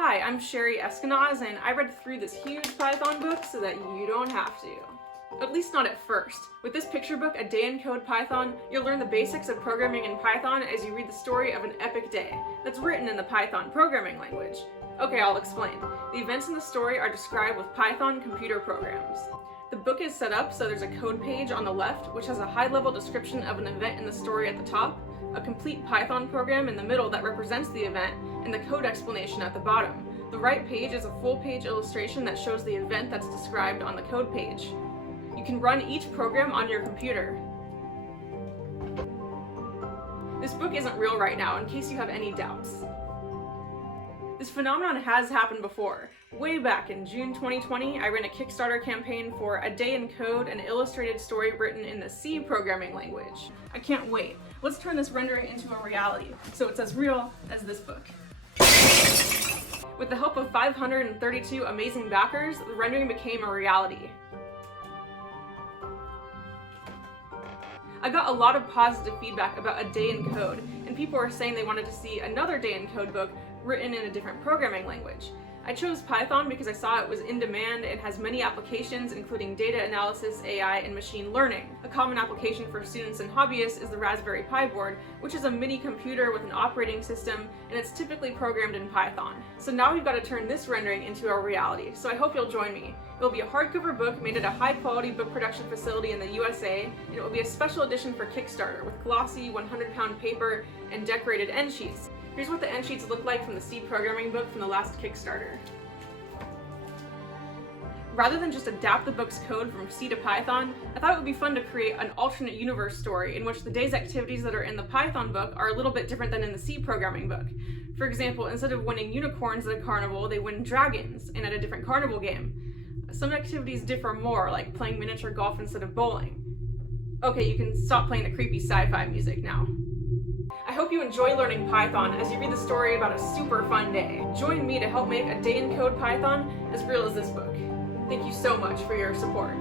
Hi, I'm Sherry Eskenazi, and I read through this huge Python book so that you don't have to. At least not at first. With this picture book, A Day in Code Python, you'll learn the basics of programming in Python as you read the story of an epic day that's written in the Python programming language. Okay, I'll explain. The events in the story are described with Python computer programs. The book is set up so there's a code page on the left, which has a high-level description of an event in the story at the top, a complete Python program in the middle that represents the event, and the code explanation at the bottom. The right page is a full-page illustration that shows the event that's described on the code page. You can run each program on your computer. This book isn't real right now, in case you have any doubts. This phenomenon has happened before. Way back in June 2020, I ran a Kickstarter campaign for A Day in Code, an illustrated story written in the C programming language. I can't wait. Let's turn this rendering into a reality, so it's as real as this book. With the help of 532 amazing backers, the rendering became a reality. I got a lot of positive feedback about A Day in Code, and people were saying they wanted to see another Day in Code book written in a different programming language. I chose Python because I saw it was in demand and has many applications, including data analysis, AI, and machine learning. A common application for students and hobbyists is the Raspberry Pi board, which is a mini computer with an operating system, and it's typically programmed in Python. So now we've got to turn this rendering into a reality, so I hope you'll join me. It will be a hardcover book made at a high-quality book production facility in the USA, and it will be a special edition for Kickstarter with glossy 100-pound paper and decorated end sheets. Here's what the end sheets look like from the C programming book from the last Kickstarter. Rather than just adapt the book's code from C to Python, I thought it would be fun to create an alternate universe story in which the day's activities that are in the Python book are a little bit different than in the C programming book. For example, instead of winning unicorns at a carnival, they win dragons, and at a different carnival game. Some activities differ more, like playing miniature golf instead of bowling. Okay, you can stop playing the creepy sci-fi music now. I hope you enjoy learning Python as you read the story about a super fun day. Join me to help make A Day in Code Python as real as this book. Thank you so much for your support.